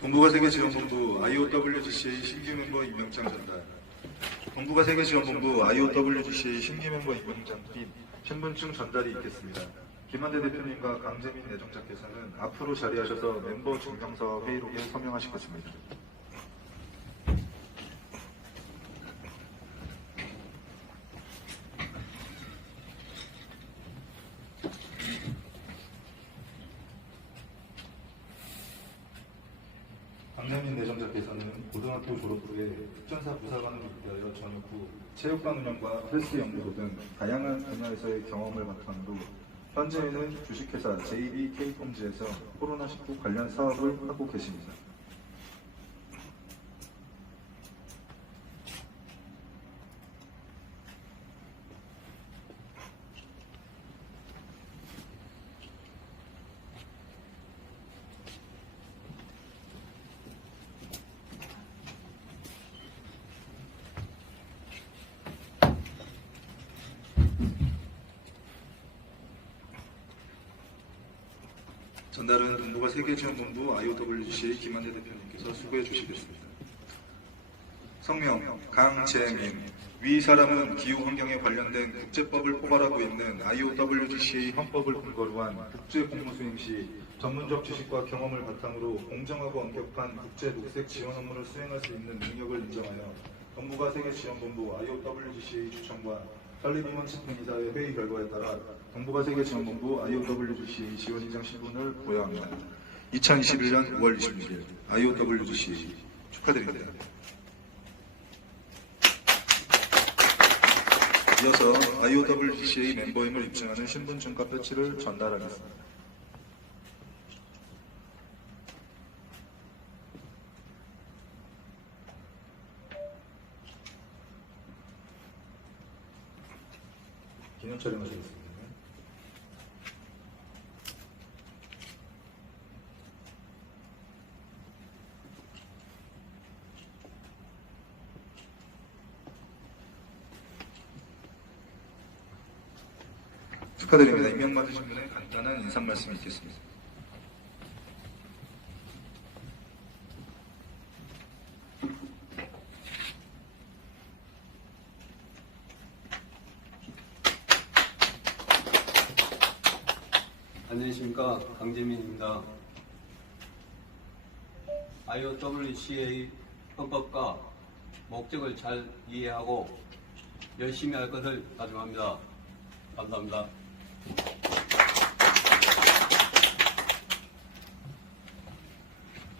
본부가 세계지원본부 IOWGCA 신규 멤버 임명장 전달. 본부가 세계지원본부 IOWGCA 신규 멤버 임명장 및 신분증 전달이 있겠습니다. 김한대 대표님과 강재민 내정자께서는 앞으로 자리하셔서 멤버 증명서 회의록에 서명하실 것입니다. 강남인 내정자께서는 고등학교 졸업 후에 특전사 부사관을 입대하여 전역 후 체육관 운영과 헬스 연구소 등 다양한 분야에서의 경험을 바탕으로 현재에는 주식회사 JBK폼즈에서 코로나19 관련 사업을 하고 계십니다. 전달은 본부가 세계지원본부 IOWGC의 김한대 대표님께서 수고해 주시겠습니다. 성명 강재민 위 사람은 기후 환경에 관련된 국제법을 포괄하고 있는 IOWGC의 헌법을 근거로 한 국제 공무 수행 시 전문적 지식과 경험을 바탕으로 공정하고 엄격한 국제 녹색 지원 업무를 수행할 수 있는 능력을 인정하여 본부가 세계지원본부 IOWGC의 추천과 집행이사의 회의 결과에 따라 동부가 세계지원본부 IOWGC 지원인장 신분을 부여합니다. 2021년 5월 26일 IOWGC 축하드립니다. 이어서 IOWGC의 멤버임을 입증하는 신분증과 배지를 전달하겠습니다. 기념 촬영하시겠습니다. 축하드립니다. 임명 받으신 분의 간단한 인사 말씀이 있겠습니다. 안녕하십니까 강재민입니다. IOWC의 헌법과 목적을 잘 이해하고 열심히 할 것을 다짐합니다. 감사합니다.